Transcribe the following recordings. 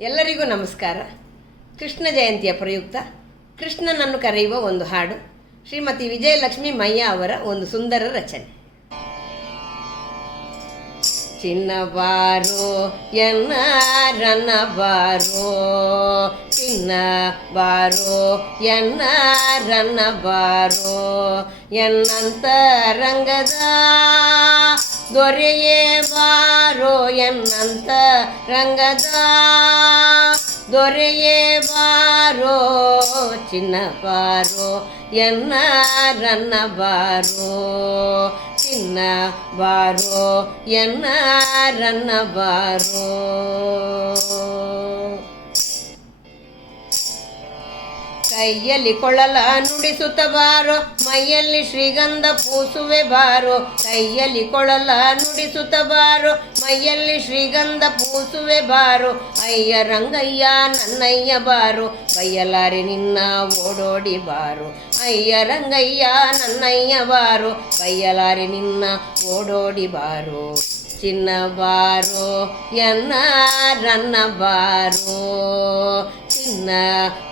ಎಲ್ಲರಿಗೂ ನಮಸ್ಕಾರ. ಕೃಷ್ಣ ಜಯಂತಿಯ ಪ್ರಯುಕ್ತ ಕೃಷ್ಣನನ್ನು ಕರೆಯುವ ಒಂದು ಹಾಡು, ಶ್ರೀಮತಿ ವಿಜಯಲಕ್ಷ್ಮಿ ಮಯ್ಯ ಅವರ ಒಂದು ಸುಂದರ ರಚನೆ. ಚಿನ್ನ ಬಾರೋ ಎನ್ನ ರನ್ನ ಬಾರೋ, ಚಿನ್ನ ಬಾರೋ ಎನ್ನ ರನ್ನ ಬಾರೋ, ಎನ್ನಂತರಂಗದ ದೊರೆಯೇ ಬಾರೋ, ಎನ್ನಂತ ರಂಗದ ದೊರೆಯೇ ಬಾರೋ, ಚಿನ್ನ ಬಾರೋ ಎನ್ನ ರನ್ನ ಬಾರೋ, ಚಿನ್ನ ಬಾರೋ ಎನ್ನ ರನ್ನ ಬಾರೋ. ಕೈಯಲ್ಲಿ ಕೊಳಲ ನುಡಿಸುತ್ತ ಬಾರೋ, ಮೈಯಲ್ಲಿ ಶ್ರೀಗಂಧ ಪೂಸುವೆ ಬಾರೋ, ಕೈಯಲ್ಲಿ ಕೊಳಲ ನುಡಿಸುತ್ತ ಬಾರೋ, ಮೈಯಲ್ಲಿ ಶ್ರೀಗಂಧ ಪೂಸುವೆ ಬಾರೋ, ಅಯ್ಯ ರಂಗಯ್ಯ ನನ್ನಯ್ಯ ಬಾರೋ, ಬಯ್ಯಲಾರೆ ನಿನ್ನ ಓಡೋಡಿ ಬಾರೋ, ಅಯ್ಯ ರಂಗಯ್ಯ ನನ್ನಯ್ಯ ಬಾರೋ, ಬಯ್ಯಲಾರೆ ನಿನ್ನ ಓಡೋಡಿ ಬಾರೋ. ಚಿನ್ನ ಬಾರೋ ಎನ್ನ ರನ್ನ ಬಾರೋ, ಚಿನ್ನ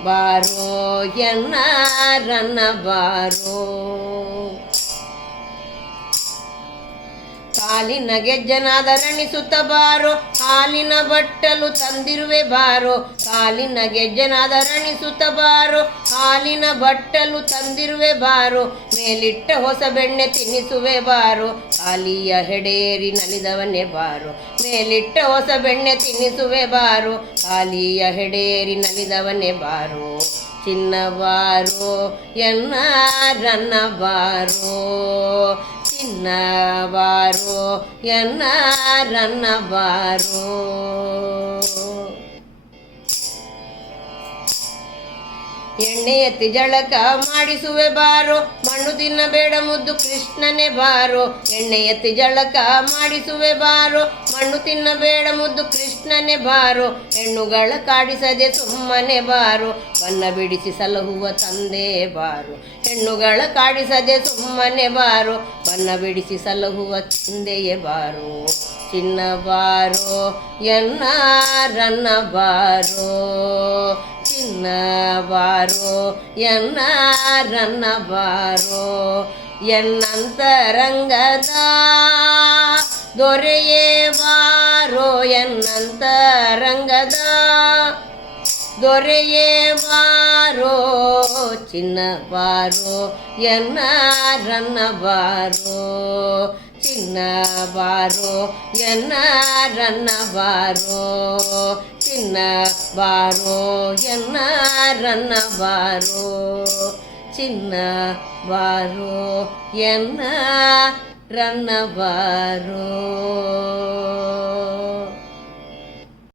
ಬಾರೋ ಎನ್ನ ರನ್ನ ಬಾರೋ. ಕಾಲಿನ ಗೆಜ್ಜನಾದ ರಣಿಸುತ್ತ ಬಾರೋ, ಹಾಲಿನ ಬಟ್ಟಲು ತಂದಿರುವೆ ಬಾರೋ, ಕಾಲಿನ ಗೆಜ್ಜನಾದ ರಣಿಸುತ್ತ ಬಾರೋ, ಹಾಲಿನ ಬಟ್ಟಲು ತಂದಿರುವೆ ಬಾರೋ, ಮೇಲಿಟ್ಟ ಹೊಸ ಬೆಣ್ಣೆ ತಿನ್ನಿಸುವೆ ಬಾರೋ, ಕಾಲಿಯ ಹೆಡೇರಿ ನಲಿದವನೇ ಬಾರೋ, ಮೇಲಿಟ್ಟ ಹೊಸ ಬೆಣ್ಣೆ ತಿನ್ನಿಸುವೆ ಬಾರೋ, ಕಾಲಿಯ ಹೆಡೇರಿ ನಲಿದವನೇ ಬಾರೋ. ಚಿನ್ನ ಬಾರೋ ಎನ್ನ ರನ್ನ ಬಾರೋ, ಚಿನ್ನ ಬಾರೋ ಎನ್ನ ರನ್ನ ಬಾರೋ. ಎಣ್ಣೆ ಎತ್ತಿ ಜಳಕ ಮಾಡಿಸುವೆ ಬಾರೋ, ಮಣ್ಣು ತಿನ್ನಬೇಡ ಮುದ್ದು ಕೃಷ್ಣನೇ ಬಾರೋ, ಎಣ್ಣೆ ಎತ್ತಿ ಜಳಕ ಮಾಡಿಸುವೆ ಬಾರೋ, ಮಣ್ಣು ತಿನ್ನಬೇಡ ಮುದ್ದು ಕೃಷ್ಣನೇ ಬಾರೋ, ಹೆಣ್ಣುಗಳ ಕಾಡಿಸದೆ ಸುಮ್ಮನೆ ಬಾರೋ, ಬನ್ನ ಬಿಡಿಸಿ ಸಲಹುವ ತಂದೆ ಬಾರೋ, ಹೆಣ್ಣುಗಳ ಕಾಡಿಸದೆ ಸುಮ್ಮನೆ ಬಾರೋ, ಬನ್ನ ಬಿಡಿಸಿ ಸಲಹುವ ತಂದೆಯೇ ಬಾರೋ. ಚಿನ್ನ ಬಾರೋ ಎನ್ನ ರನ್ನ ಬಾರೋ, ಚಿನ್ನ ಬಾರೋ ಎನ್ನ ರನ್ನ ಬಾರೋ, ಎನ್ನಂತರಂಗದ ದೊರೆಯೇ ಬಾರೋ, ಎನ್ನಂತರಂಗದ ದೊರೆಯೇ ಬಾರೋ, ಚಿನ್ನ ಬಾರೋ ಎನ್ನ ರನ್ನ ಬಾರೋ, ಚಿನ್ನ ಬಾರೋ ಎನ್ನ ರನ್ನ ಬಾರೋ, ಚಿನ್ನ ಬಾರೋ ಎನ್ನ ರನ್ನ ಬಾರೋ, ಚಿನ್ನ ಬಾರೋ ಎನ್ನ ರನ್ನ ಬಾರೋ.